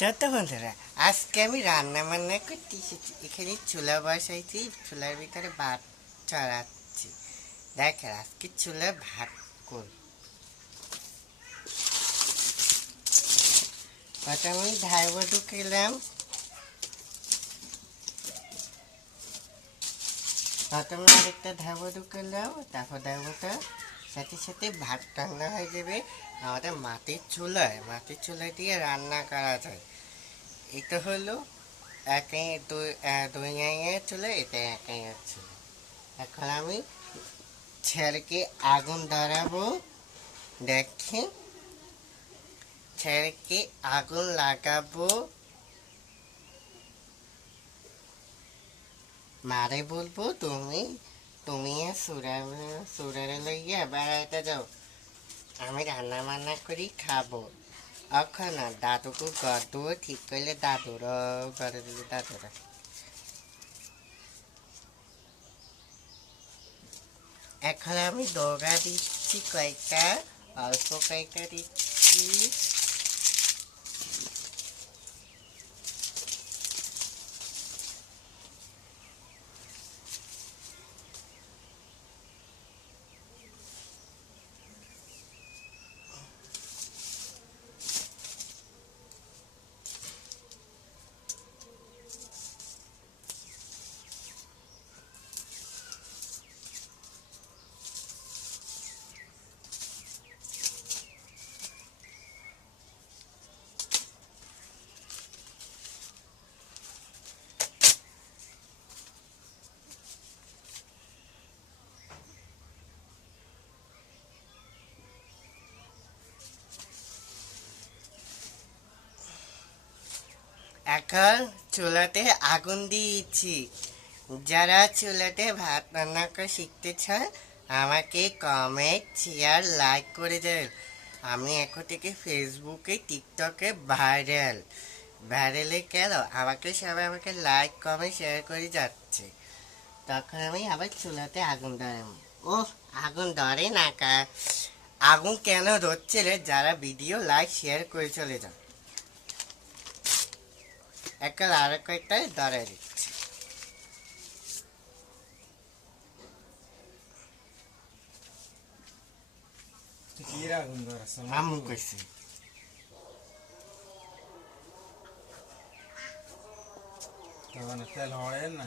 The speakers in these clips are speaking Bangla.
ছোট বন্ধুরা, আজকে আমি রান্না বান্না করতে এসেছি। এখানে চুলা বসাইছি, চুলার ভিতরে ভাত চড়াচ্ছি। দেখেন আজকে চুলা ভাত করব। প্রথমে আমি ধাইব ঢুকিলাম, প্রথমে আরেকটা ধাইব ঢুকিলাম, তারপর ধাইবটা সাথে সাথে ভাত রান্না হয়ে যাবে। আমাদের মাটির চুলায় দিয়ে রান্না করা যায়। এটা হলো দুই আঙের চুলা, এটা এক আঙের চুলা। এখন আমি ছেড়েকে আগুন ধরাবো। দেখেন, ছেড়েকে আগুন লাগাবো। মারে বলবো, তুমি তুমি সুরারে লইয়া বেড়াইতে যাও, আমি রান্না বান্না করি খাবো। এখন দাদুকে গদু ঠিক করলে গড়ে দিলে দাদুরা। এখন আমি দৌড়া দিচ্ছি কয়েকটা, অল্প কয়েকটা দিচ্ছি। এখন চুলাতে আগুন দিয়েছি। যারা চুলাতে ভাত রান্না করে শিখতে চায়, আমাকে কমেন্ট শেয়ার লাইক করে দেন। আমি এখন থেকে ফেসবুকে টিকটকে ভাইরালে কেন আমাকে লাইক কমেন্ট শেয়ার করে যাচ্ছে। তখন আমি আবার চুলাতে আগুন ধরাবো। ও, আগুন ধরে না আগুন কেন ধরছে রে? যারা ভিডিও লাইক শেয়ার করে চলে যান। একটা আর কয়েকটাই ধরাই দিচ্ছি। আম্মু কইছে তেল হয় না।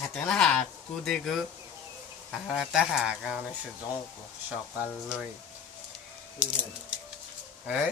হাতে না হাত কুদে গো, হাতে হাক অনেক সকাল লই। হ্যাঁ,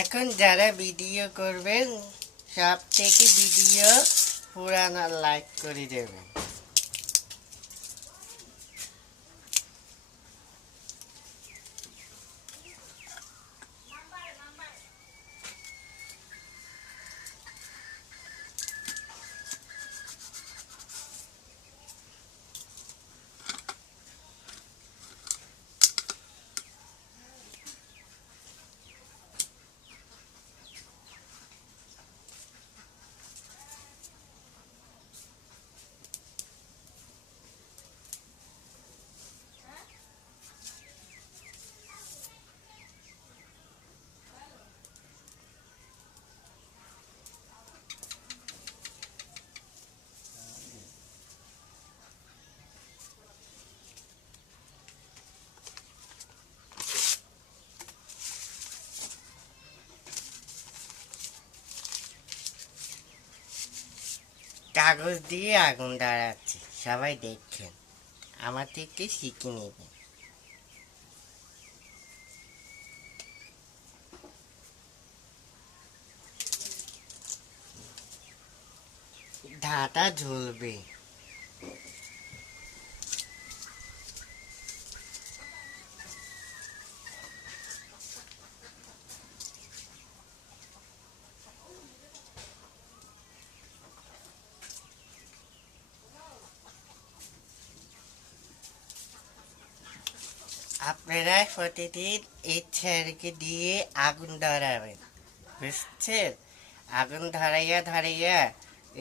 এখন যারা ভিডিও করবেন, সব থেকে ভিডিও পুরানো লাইক করে দেবেন। কাগজ দিয়ে আগুন ধরাচ্ছি, সবাই দেখেন, আমার থেকে শিখে নেবেন। ধাটা ঝুলবে। আপনারা প্রতিদিন এই ছেড়কে দিয়ে আগুন ধরাবেন, বুঝছেন? আগুন ধরাইয়া ধরাইয়া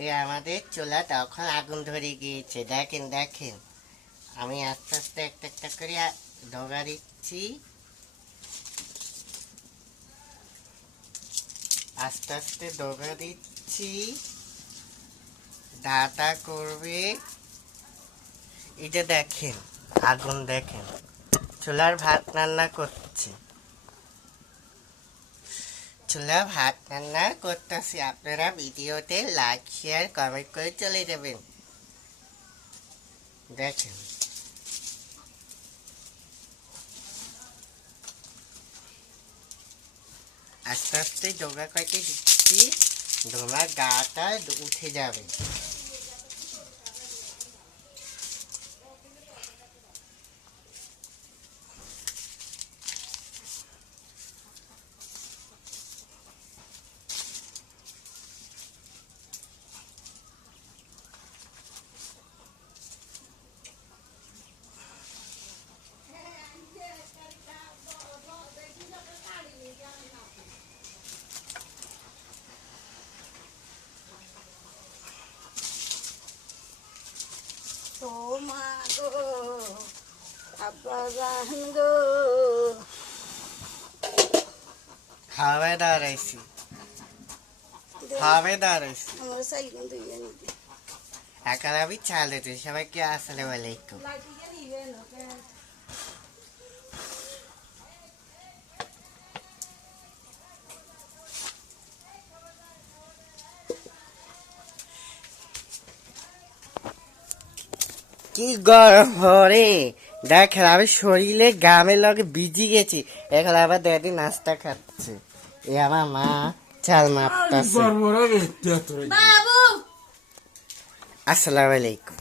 এই আমাদের চুলা তখন আগুন ধরে গিয়েছে। দেখেন দেখেন, আমি আস্তে আস্তে একটা একটা করে ধোগা দিচ্ছি, আস্তে আস্তে ধোগা দিচ্ছি। দাতা করবে। এই যে দেখেন, আগুন দেখেন, চুলার ভাত রান্না করছি, চুলা ভাত রান্না করতেছি। আপনারা ভিডিওতে লাইক শেয়ার কমেন্ট করে চলে যাবেন। দেখেন, আস্তে আস্তে ডোগা কয়েকটি দিচ্ছি, ডোগা গাটা উঠে যাবে। ও মা গো, আব্বা জান গো, খাবে দাঁড়াইছি, খাবে দাঁড়াইছি। আমার সাইকেল দিয়ে নিতে এখন আমি চাল দিতে, সবাইকে আসসালামু আলাইকুম। লাগিয়ে নিবেন ওকে। কি গরম হরে, দেখেন আমি শরীরে গামের লগে ভিজি গেছি, এখন আবার দাদি নাস্তা খাচ্ছে। এ আমার মা চাল মাপতাছে। বাবু আসসালামু আলাইকুম।